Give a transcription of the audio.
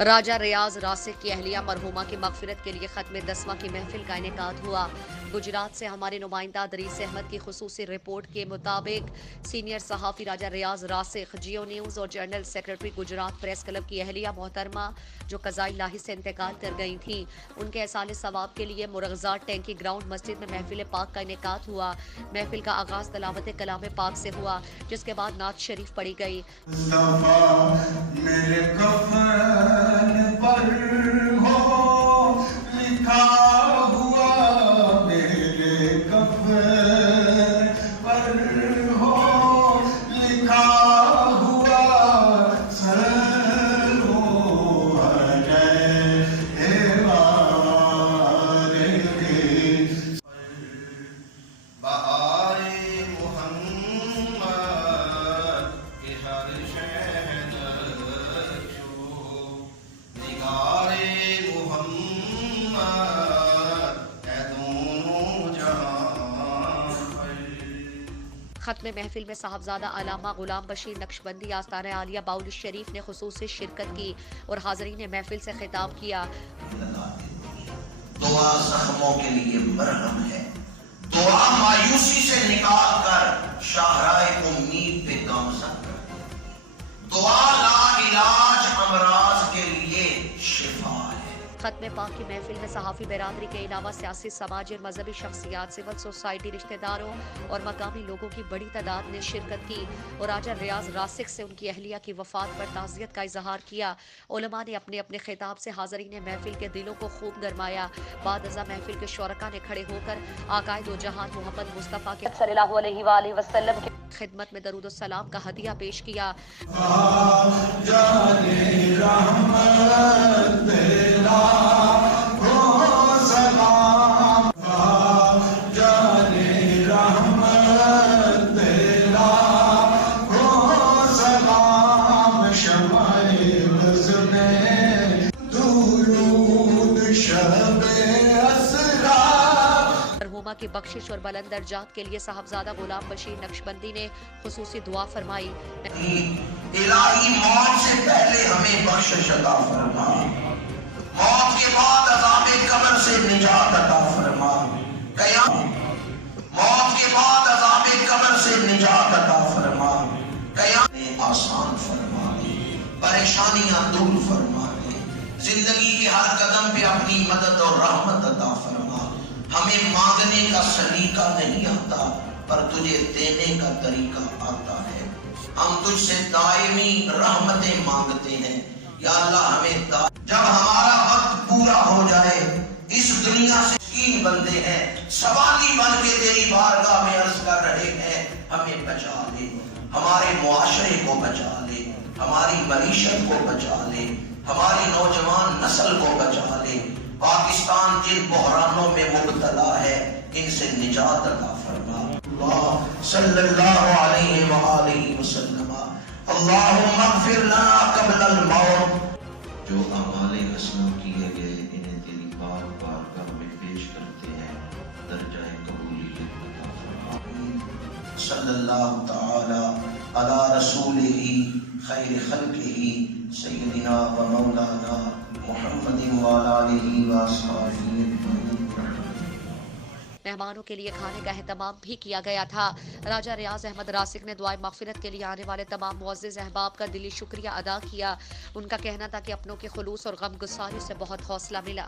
راجہ ریاض راسخ کی اہلیہ مرحومہ کی مغفرت کے لیے ختم 10واں کی محفل کا انعقاد ہوا۔ گجرات سے ہمارے نمائندہ دریس احمد کی خصوصی رپورٹ کے مطابق سینئر صحافی راجہ ریاض راسخ، جیو نیوز اور general secretary Gujarat press club کی اہلیہ محترمہ جو قضاء الہی سے انتقال کر گئی تھیں، ان کے ایصال ثواب کے لیے مرغزات ٹینکی گراؤنڈ مسجد میں محفل پاک کا انعقاد ہوا۔ محفل کا آغاز تلاوت کلام پاک سے ہوا، جس کے بعد نعت شریف پڑھی گئی۔ ختم محفل میں صاحبزادہ علامہ غلام بشیر نقشبندی آستانہ عالیہ باؤل شریف نے خصوصی شرکت کی اور حاضرین نے محفل سے خطاب کیا۔ دعا زخموں کے لیے مرہم ہے، دعا مایوسی سے نکال کر شاہراہ امید پہ گامزن کر، دعا لا علاج امراض کے لیے شفا ہے۔ ختم پاک کی محفل میں صحافی برادری کے علاوہ سیاسی، سماجی اور مذہبی شخصیات، سول سوسائٹی، رشتہ داروں اور مقامی لوگوں کی بڑی تعداد نے شرکت کی اور راجہ ریاض راسخ سے ان کی اہلیہ کی وفات پر تعزیت کا اظہار کیا۔ علماء نے اپنے اپنے خطاب سے حاضرین محفل کے دلوں کو خوب گرمایا۔ بعد ازاں محفل کے شرکاء نے کھڑے ہو کر آقائے دو جہان محمد مصطفیٰ کے صلی اللہ علیہ وآلہ وسلم کی خدمت میں درود و سلام کا ہدیہ پیش کیا۔ مرحومہ کی بخشش اور بلند درجات کے لیے صاحبزادہ غلام بشیر نقشبندی نے خصوصی دعا فرمائی۔ الہی موت سے پہلے ہمیں بخشش عطا فرما، موت کے بعد عذاب قبر سے نجات عطا فرما، موت کے بعد عذاب قبر سے نجات عطا فرما، قیامت آسان فرما دے، پریشانیاں دور فرما دے، زندگی کے ہر قدم پہ اپنی مدد اور رحمت عطا فرما۔ ہمیں مانگنے کا سلیقہ نہیں آتا پر تجھے دینے کا طریقہ آتا ہے، ہم تجھ سے دائمی رحمتیں مانگتے ہیں یا اللہ ہمیں جب ہمارا وقت پورا ہو جائے اس دنیا سے تین بندے ہیں سوالی بن کے تیری بارگاہ میں عرض کر رہے ہیں، ہمیں بچا لے، ہمارے معاشرے کو بچا لے، ہماری معیشت کو بچا لے، ہماری نوجوان نسل کو بچا لے، پاکستان جن بحرانوں میں مبتلا ہے ان سے نجات عطا فرما۔ اللہ صلی اللہ علیہ وآلہ وسلم، اللہم اغفر لنا قبل الموت۔ جو اعمال حسنہ کیے گئے انہیں تیری پاک بارگاہ میں پیش کرتے ہیں، درجہ قبولیت عطا فرما۔ صلی اللہ تعالی علی رسولہ خیر خلقہ سیدنا و مولانا محمد وعلی آلہ وصحبہ اجمعین۔ مہمانوں کے لیے کھانے کا اہتمام بھی کیا گیا تھا۔ راجہ ریاض احمد راسخ نے دعائے مغفرت کے لیے آنے والے تمام معزز احباب کا دلی شکریہ ادا کیا۔ ان کا کہنا تھا کہ اپنوں کے خلوص اور غم گساری سے بہت حوصلہ ملا۔